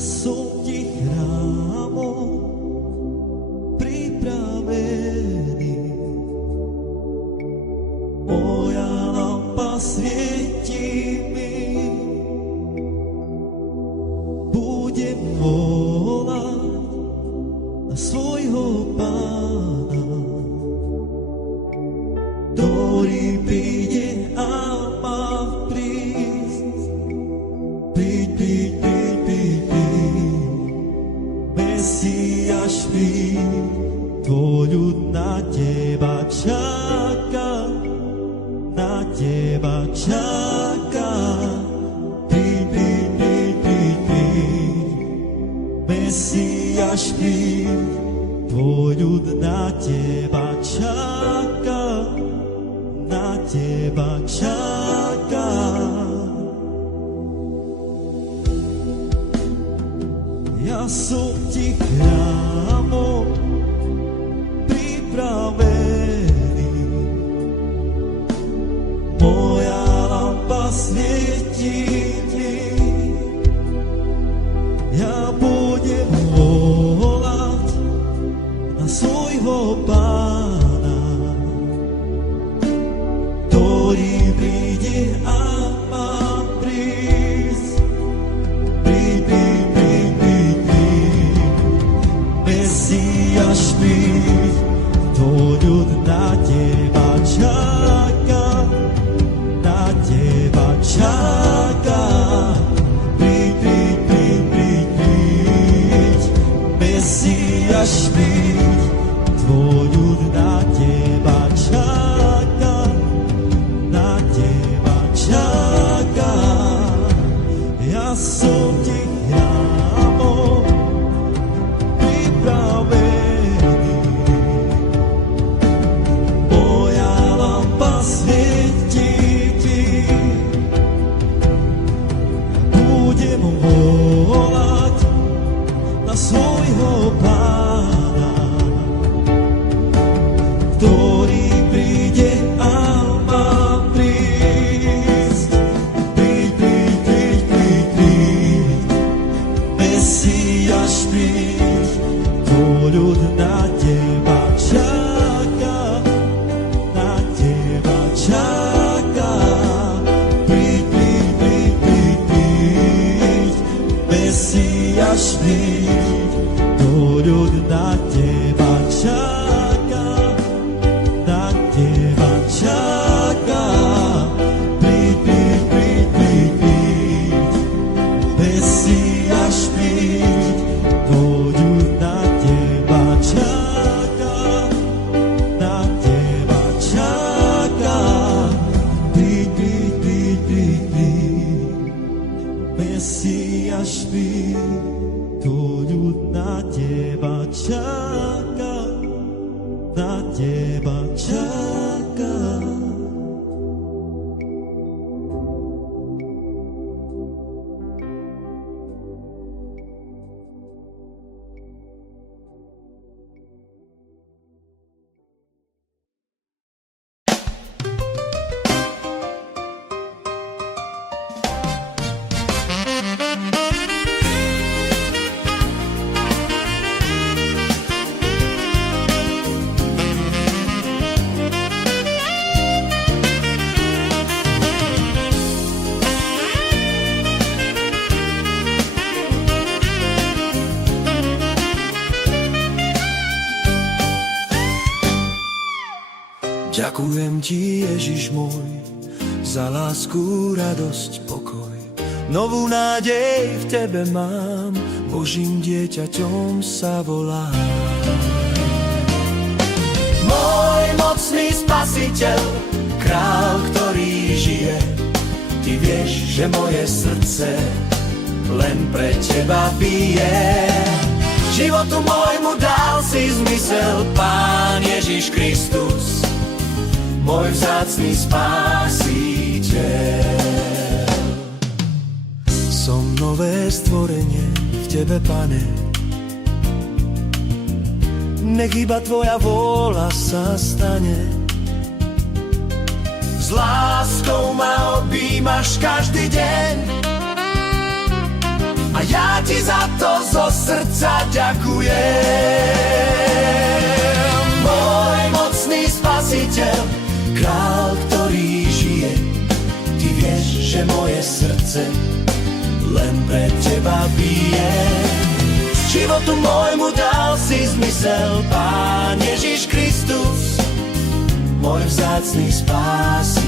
som ti chrámom pripravený. Moja lampa svieti mi, budem volať na svojho Pána, ktorý príde a má prísť. Príď, príď, príď, príď, príď, Mesiáš, príď, tvoj ľud na teba čaká, na teba čaká. Príď, príď, príď, príď, príď, Mesiáš, príď, tvoj ľud na teba čaká, na teba čaká. Ja som ti chrámom pripravený, moja lampa svieti mi, ja budem volať na svojho Pána, ktorý príde a má prísť. Príď, príď, príď, príď, príď, Mesiáš, príď, tvoj ľud na teba čaká, na teba čaká. Príď, príď, príď, príď, príď, Mesiáš, príď, tvoj ľud na teba čaká, na teba čaká. Ja som ti chrámom pripravený, moja lampa svieti ti, budem volať na svojho Pána, ktorý príde a má prísť. Príď, príď, príď, príď, príď, Mesiáš, príď, tvoj ľud na teba čaká, na teba čaká. Príď, príď, príď, príď, príď, Mesiáš, príď, tvoj ľud na teba čaká, na teba čaká. Príď, príď, príď, príď, príď, Mesiáš, príď, tvoj ľud na teba čaká, na teba čaká. Príď, príď, príď, príď, príď, Mesiáš, príď, tvoj ľud na teba čaká, na teba čaká. Ďakujem ti, Ježiš môj, za lásku, radosť, pokoj. Novú nádej v tebe mám, Božím dieťaťom sa volám. Môj mocný spasiteľ, král, ktorý žije, ty vieš, že moje srdce len pre teba bije. Životu môjmu dal si zmysel, Pán Ježiš Kristus, môj vzácny spásiteľ. Som nové stvorenie v tebe, Pane, nech iba tvoja vôľa sa stane. S láskou ma objímaš každý deň a a ja ti za to zo srdca ďakujem. Môj mocný spasiteľ, král, ktorý žije, ty vieš, že moje srdce len pre teba bije. Životu môjmu dal si zmysel, Pán Ježiš Kristus, môj vzácny spasiteľ.